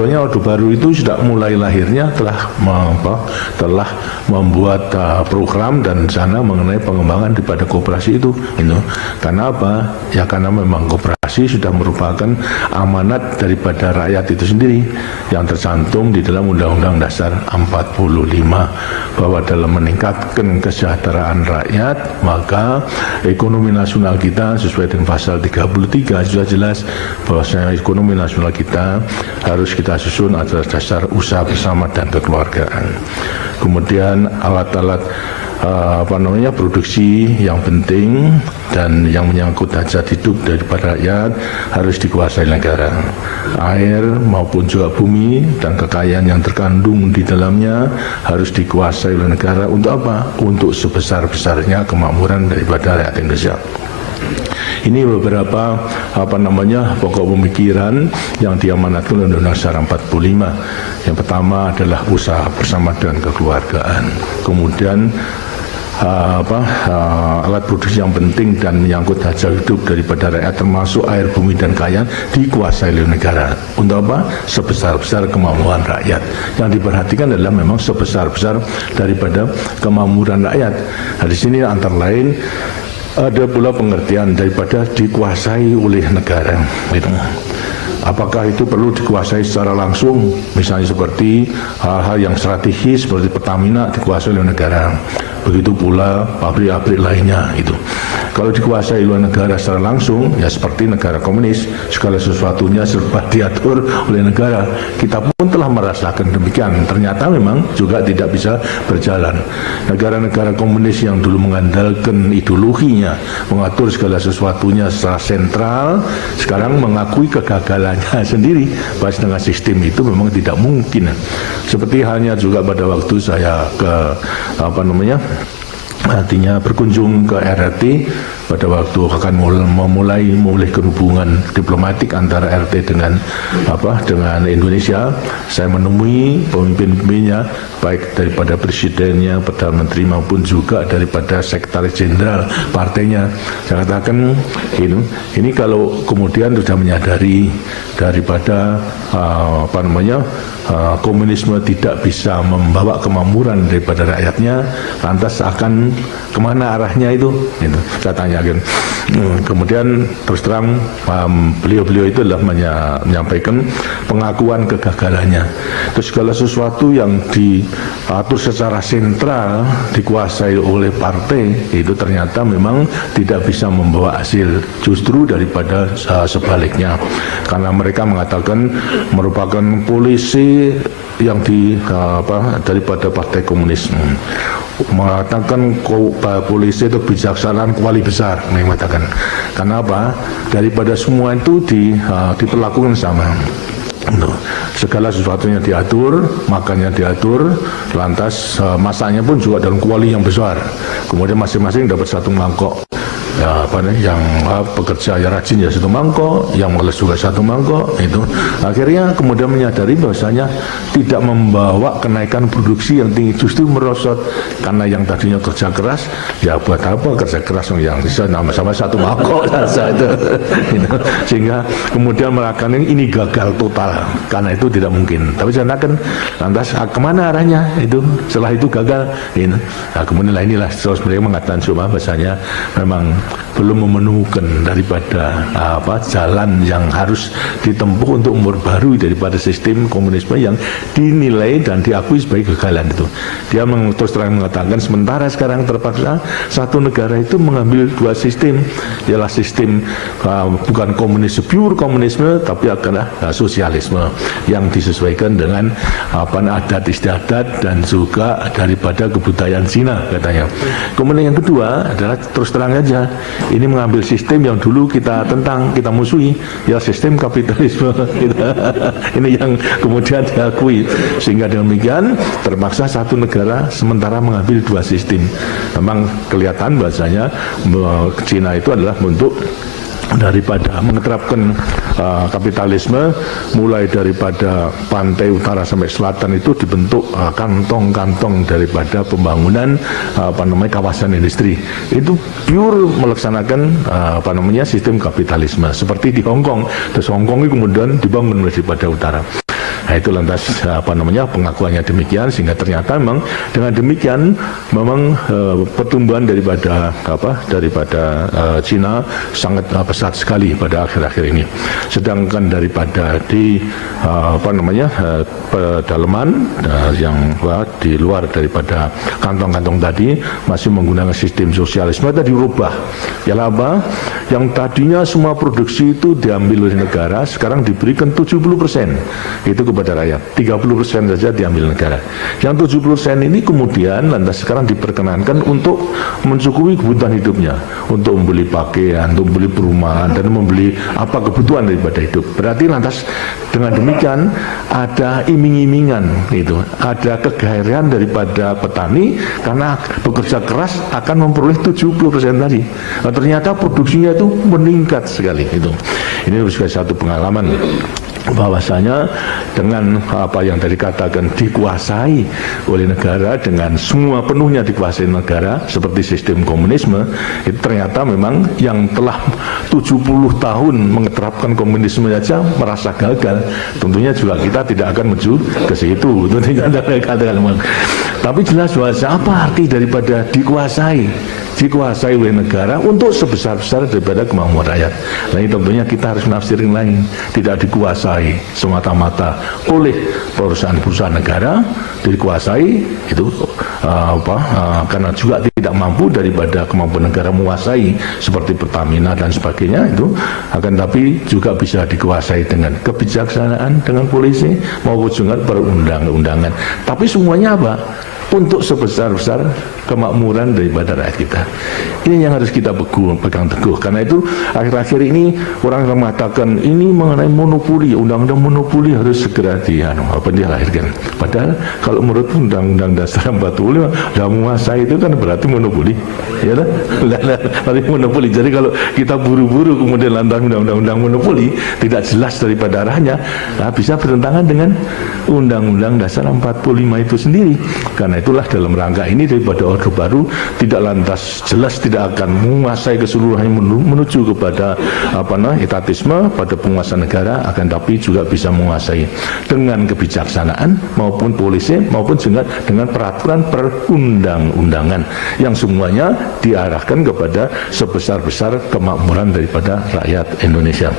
sebetulnya Orde Baru itu sudah mulai lahirnya telah membuat program dan rencana mengenai pengembangan daripada koperasi itu. Karena apa? Ya karena memang koperasi sudah merupakan amanat daripada rakyat itu sendiri yang tercantum di dalam Undang-Undang Dasar 45 bahwa dalam meningkatkan kesejahteraan rakyat maka ekonomi nasional kita sesuai dengan pasal 33 sudah jelas bahwa ekonomi nasional kita harus kita susun atas dasar usaha bersama dan kekeluargaan. Kemudian alat-alat produksi yang penting dan yang menyangkut hajat hidup daripada rakyat harus dikuasai negara. Air maupun juga bumi dan kekayaan yang terkandung di dalamnya harus dikuasai oleh negara. Untuk apa? Untuk sebesar-besarnya kemakmuran daripada rakyat Indonesia. Ini beberapa pokok pemikiran yang diamanatkan oleh Undang-Undang Dasar 45. Yang pertama adalah usaha bersama dan kekeluargaan. Kemudian alat produksi yang penting dan menyangkut hajat hidup daripada rakyat termasuk air, bumi dan kekayaan dikuasai oleh negara. Untuk apa? Sebesar-besar kemampuan rakyat. Yang diperhatikan adalah memang sebesar-besar daripada kemakmuran rakyat. Nah, di sini antara lain ada pula pengertian daripada dikuasai oleh negara. Apakah itu perlu dikuasai secara langsung, misalnya seperti hal-hal yang strategis seperti Pertamina dikuasai oleh negara, begitu pula pabrik-pabrik lainnya itu. Kalau dikuasai oleh negara secara langsung, ya seperti negara komunis, segala sesuatunya serba diatur oleh negara. Kita pun telah merasakan demikian. Ternyata memang juga tidak bisa berjalan. Negara-negara komunis yang dulu mengandalkan ideologinya, mengatur segala sesuatunya secara sentral, sekarang mengakui kegagalannya sendiri. Pas dengan sistem itu memang tidak mungkin. Seperti halnya juga pada waktu saya ke artinya berkunjung ke RRT pada waktu akan memulai memulihkan hubungan diplomatik antara RT dengan Indonesia. Saya menemui pemimpin-pemimpinnya baik daripada presidennya, perdana menteri maupun juga daripada sekretaris jenderal partainya. Saya katakan ini kalau kemudian sudah menyadari daripada komunisme tidak bisa membawa kemakmuran daripada rakyatnya, lantas akan kemana arahnya itu? Saya tanyakan. Kemudian terus terang beliau itu adalah menyampaikan pengakuan kegagalannya. Terus segala sesuatu yang diatur secara sentral dikuasai oleh partai itu ternyata memang tidak bisa membawa hasil, justru daripada sebaliknya. Karena mereka mengatakan merupakan polisi yang daripada partai komunis. Mengatakan polisi itu kebijaksanaan kuali besar, mengatakan. Karena apa? Daripada semua itu diperlakukan sama. Segala sesuatunya diatur, makannya diatur, lantas masaknya pun juga dalam kuali yang besar. Kemudian masing-masing dapat satu mangkok. Yang bekerja ya rajin ya satu mangkok, yang malas juga satu mangkok. Itu akhirnya kemudian menyadari bahwasanya tidak membawa kenaikan produksi yang tinggi, justru merosot. Karena yang tadinya kerja keras, ya buat apa kerja keras yang bisa sama satu mangkok saja itu. Sehingga kemudian melakukan ini gagal total. Karena itu tidak mungkin. Tapi saya katakan lantas kemana arahnya itu? Setelah itu gagal. Nah, kemudian inilah terus mereka mengatakan cuma bahasanya memang belum memenuhkan daripada jalan yang harus ditempuh untuk memperbarui daripada sistem komunisme yang dinilai dan diakui sebagai kegagalan itu. Dia terus terang mengatakan sementara sekarang terpaksa satu negara itu mengambil dua sistem, ialah sistem bukan komunisme pure komunisme tapi adalah sosialisme yang disesuaikan dengan adat istiadat dan juga daripada kebudayaan Cina katanya. Kemudian yang kedua adalah terus terang aja ini mengambil sistem yang dulu kita tentang, kita musuhi, ya sistem kapitalisme. Ini yang kemudian diakui, sehingga demikian terpaksa satu negara sementara mengambil dua sistem. Memang kelihatan bahasanya Cina itu adalah bentuk daripada mengeterapkan kapitalisme, mulai daripada pantai utara sampai selatan itu dibentuk kantong-kantong daripada pembangunan kawasan industri. Itu pure melaksanakan sistem kapitalisme seperti di Hong Kong. Terus Hong Kong itu kemudian dibangun daripada utara. Nah, itu lantas pengakuannya demikian, sehingga ternyata memang dengan demikian memang pertumbuhan daripada Cina sangat pesat sekali pada akhir-akhir ini. Sedangkan daripada di pedalaman yang di luar daripada kantong-kantong tadi masih menggunakan sistem sosialisme tadi dirubah. Ya apa? Yang tadinya semua produksi itu diambil oleh negara, sekarang diberikan 70% itu kepada rakyat, 30% saja diambil negara. Yang 70% ini kemudian lantas sekarang diperkenankan untuk mencukupi kebutuhan hidupnya, untuk membeli pakaian, untuk membeli perumahan, dan membeli apa kebutuhan daripada hidup. Berarti lantas dengan demikian ada iming-imingan, itu ada kegairahan daripada petani karena bekerja keras akan memperoleh 70% tadi. Nah, ternyata produksinya itu meningkat sekali. Itu ini juga satu pengalaman bahwasanya dengan apa yang tadi katakan dikuasai oleh negara, dengan semua penuhnya dikuasai negara seperti sistem komunisme, itu ternyata memang yang telah 70 tahun mengeterapkan komunisme saja merasa gagal. Tentunya juga kita tidak akan menuju ke situ. Tapi jelas bahwa apa arti daripada dikuasai oleh negara untuk sebesar-besar daripada kemampuan rakyat. Nah, ini tentunya kita harus menafsirin lain, tidak dikuasai semata-mata oleh perusahaan-perusahaan negara, dikuasai itu karena juga tidak mampu daripada kemampuan negara menguasai seperti Pertamina dan sebagainya itu, akan tapi juga bisa dikuasai dengan kebijaksanaan, dengan polisi maupun juga perundang-undangan. Tapi semuanya apa? Untuk sebesar-besar kemakmuran daripada rakyat kita. Ini yang harus kita pegang teguh. Karena itu akhir-akhir ini orang mengatakan ini mengenai monopoli, undang-undang monopoli harus segera dilahirkan. Padahal kalau menurut Undang-Undang Dasar 45, sudah menguasai itu kan berarti monopoli, ya lah, monopoli. Jadi kalau kita buru-buru kemudian lantas undang-undang monopoli tidak jelas daripada arahnya, bisa bertentangan dengan Undang-Undang Dasar 45 itu sendiri. Karena itulah dalam rangka ini daripada Orde Baru tidak lantas jelas tidak akan menguasai keseluruhannya menuju kepada etatisme pada penguasaan negara, akan tapi juga bisa menguasai dengan kebijaksanaan maupun polisi maupun juga dengan peraturan perundang-undangan yang semuanya diarahkan kepada sebesar-besar kemakmuran daripada rakyat Indonesia.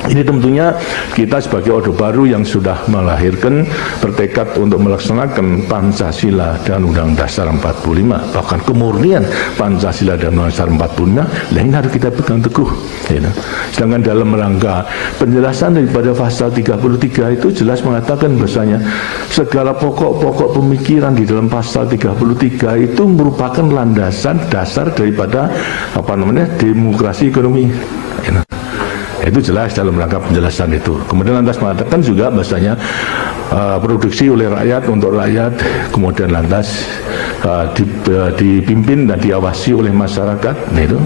Ini tentunya kita sebagai Orde Baru yang sudah melahirkan bertekad untuk melaksanakan Pancasila dan Undang-Undang Dasar 45, bahkan kemurnian Pancasila dan Undang-Undang Dasar 45, ini harus kita pegang teguh. Sedangkan dalam rangka penjelasan daripada pasal 33 itu jelas mengatakan bahasanya segala pokok-pokok pemikiran di dalam pasal 33 itu merupakan landasan dasar daripada demokrasi ekonomi. Itu jelas dalam rangka penjelasan itu. Kemudian lantas mengatakan juga bahasanya produksi oleh rakyat untuk rakyat, kemudian lantas dipimpin dan diawasi oleh masyarakat. Itu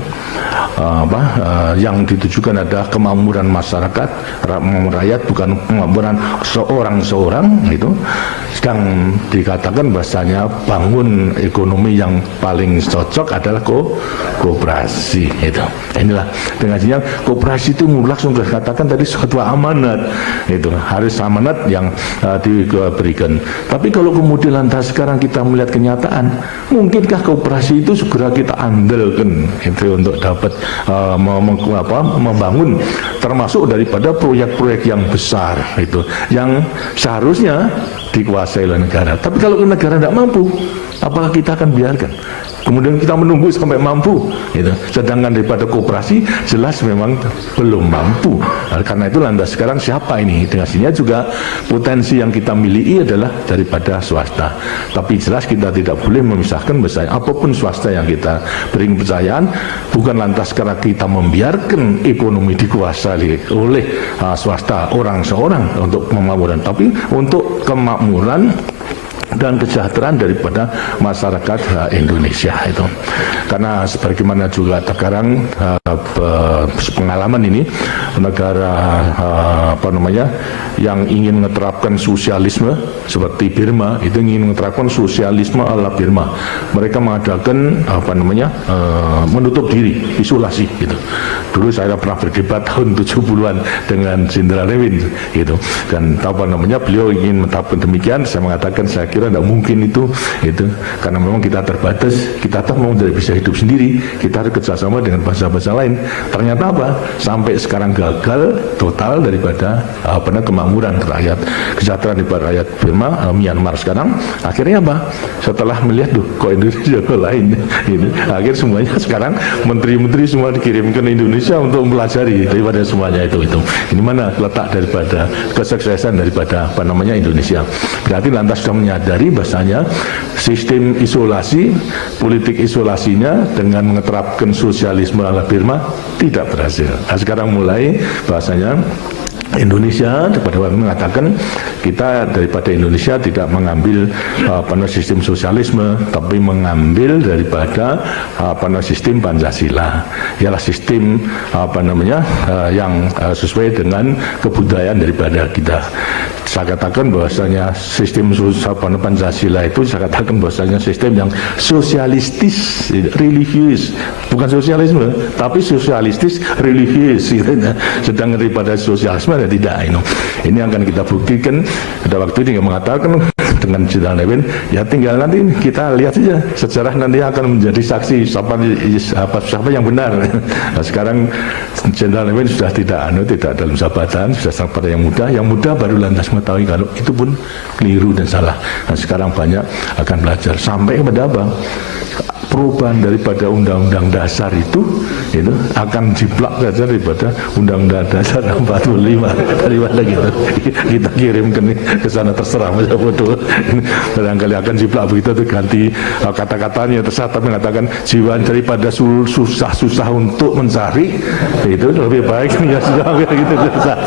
yang ditujukan adalah kemakmuran masyarakat, rakyat, bukan kemakmuran seorang itu. Sedang dikatakan bahasanya bangun ekonomi yang paling cocok adalah koperasi. Itu inilah dengan sini koperasi itu langsung dikatakan tadi suatu amanat, itu harus amanat yang diberikan. Tapi kalau kemudian lantas sekarang kita melihat kenyataan, mungkinkah koperasi itu segera kita andalkan itu untuk dapat membangun termasuk daripada proyek-proyek yang besar itu yang seharusnya dikuasai oleh negara. Tapi kalau negara tidak mampu, apakah kita akan biarkan? Kemudian kita menunggu sampai mampu, gitu. Sedangkan daripada koperasi jelas memang belum mampu. Nah, karena itu lantas sekarang siapa ini? Dengan sini juga potensi yang kita miliki adalah daripada swasta. Tapi jelas kita tidak boleh memisahkan bahwa apapun swasta yang kita beri kepercayaan, bukan lantas karena kita membiarkan ekonomi dikuasai oleh swasta orang seorang untuk kemakmuran, tapi untuk kemakmuran dan kesejahteraan daripada masyarakat Indonesia itu. Karena sebagaimana juga terkadang pengalaman ini negara yang ingin menerapkan sosialisme seperti Burma, itu ingin menerapkan sosialisme ala Burma. Mereka mengadakan menutup diri, isolasi gitu. Dulu saya pernah berdebat tahun 70-an dengan Jenderal Lewin gitu. Dan beliau ingin menerapkan demikian, saya mengatakan saya kira tidak mungkin itu karena memang kita terbatas, kita memang tidak bisa hidup sendiri, kita harus kerjasama dengan bangsa-bangsa lain. Ternyata apa? Sampai sekarang gagal total daripada kemakmuran rakyat, kesejahteraan daripada rakyat Burma, Myanmar sekarang. Akhirnya apa? Setelah melihat kok Indonesia lain gitu. Akhirnya semuanya sekarang menteri-menteri semua dikirim ke Indonesia untuk mempelajari daripada semuanya itu. Ini mana letak daripada kesuksesan daripada Indonesia. Berarti lantas sudah menyadari bahasanya sistem isolasi, politik isolasinya dengan menerapkan sosialisme ala Burma tidak berhasil. Nah, sekarang mulai bahasanya Indonesia pada waktu mengatakan kita daripada Indonesia tidak mengambil sistem sosialisme, tapi mengambil daripada sistem Pancasila, ialah sistem yang sesuai dengan kebudayaan daripada kita. Saya katakan bahwasanya sistem Pancasila itu saya katakan bahwasanya sistem yang sosialistis, religius, bukan sosialisme, tapi sosialistis religius. Sedang daripada sosialisme tidak. Ini akan kita buktikan pada waktu ini mengatakan dengan Jenderal Lewin, ya tinggal nanti kita lihat saja sejarah nanti akan menjadi saksi siapa yang benar. Nah, sekarang Jenderal Lewin sudah tidak dalam jabatan, sudah pada yang muda baru lantas mengetahui kalau itu pun keliru dan salah. Nah, sekarang banyak akan belajar sampai kepada apa? Perubahan daripada Undang-Undang Dasar itu akan jiplak saja daripada Undang-Undang Dasar 45 daripada kita kirimkan ke sana, terserah macam bodoh. Barangkali akan jiplak begitu tuh, ganti kata-katanya terserah, tapi mengatakan jiwa daripada susah-susah untuk mencari itu lebih baik nggak susah gitu saja.